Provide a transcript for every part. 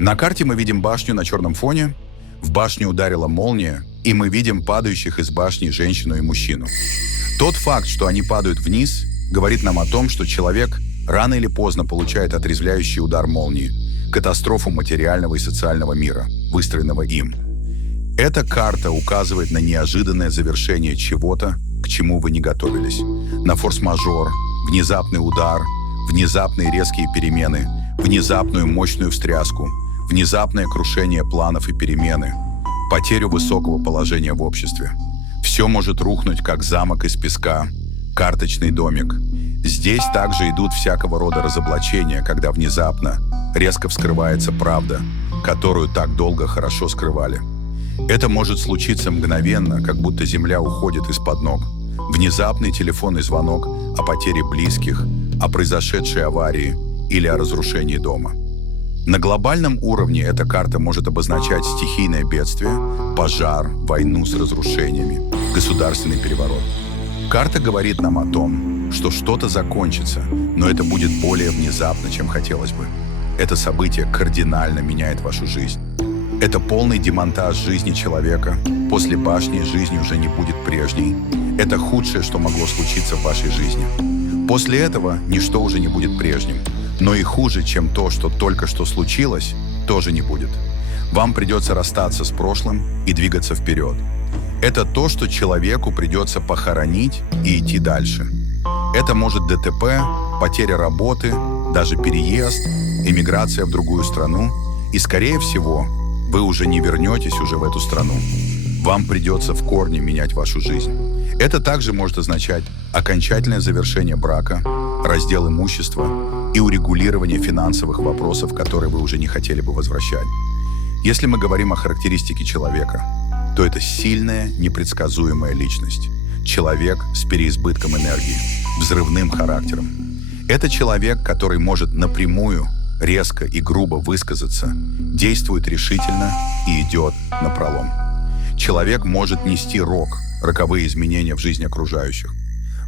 На карте мы видим башню на черном фоне, в башню ударила молния, и мы видим падающих из башни женщину и мужчину. Тот факт, что они падают вниз, говорит нам о том, что человек рано или поздно получает отрезвляющий удар молнии, катастрофу материального и социального мира, выстроенного им. Эта карта указывает на неожиданное завершение чего-то, к чему вы не готовились, на форс-мажор, внезапный удар, внезапные резкие перемены, внезапную мощную встряску, внезапное крушение планов и перемены, потерю высокого положения в обществе. Все может рухнуть, как замок из песка, карточный домик. Здесь также идут всякого рода разоблачения, когда внезапно, резко вскрывается правда, которую так долго хорошо скрывали. Это может случиться мгновенно, как будто земля уходит из-под ног. Внезапный телефонный звонок о потере близких, о произошедшей аварии или о разрушении дома. На глобальном уровне эта карта может обозначать стихийное бедствие, пожар, войну с разрушениями, государственный переворот. Карта говорит нам о том, что что-то закончится, но это будет более внезапно, чем хотелось бы. Это событие кардинально меняет вашу жизнь. Это полный демонтаж жизни человека. После башни жизнь уже не будет прежней. Это худшее, что могло случиться в вашей жизни. После этого ничто уже не будет прежним. Но и хуже, чем то, что только что случилось, тоже не будет. Вам придется расстаться с прошлым и двигаться вперед. Это то, что человеку придется похоронить и идти дальше. Это может ДТП, потеря работы, даже переезд, эмиграция в другую страну. И, скорее всего, вы уже не вернетесь уже в эту страну. Вам придется в корне менять вашу жизнь. Это также может означать окончательное завершение брака, раздел имущества и урегулирование финансовых вопросов, которые вы уже не хотели бы возвращать. Если мы говорим о характеристике человека, то это сильная, непредсказуемая личность. Человек с переизбытком энергии, взрывным характером. Это человек, который может напрямую, резко и грубо высказаться, действует решительно и идет напролом. Человек может нести роковые изменения в жизни окружающих.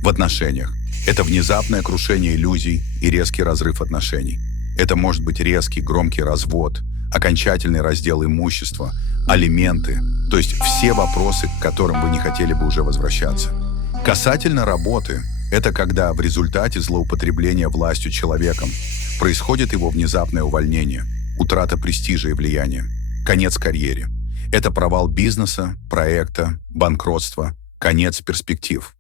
В отношениях это внезапное крушение иллюзий и резкий разрыв отношений. Это может быть резкий, громкий развод, окончательный раздел имущества, алименты, то есть все вопросы, к которым вы не хотели бы уже возвращаться. Касательно работы, это когда в результате злоупотребления властью человеком происходит его внезапное увольнение, утрата престижа и влияния, конец карьере. Это провал бизнеса, проекта, банкротство, конец перспектив.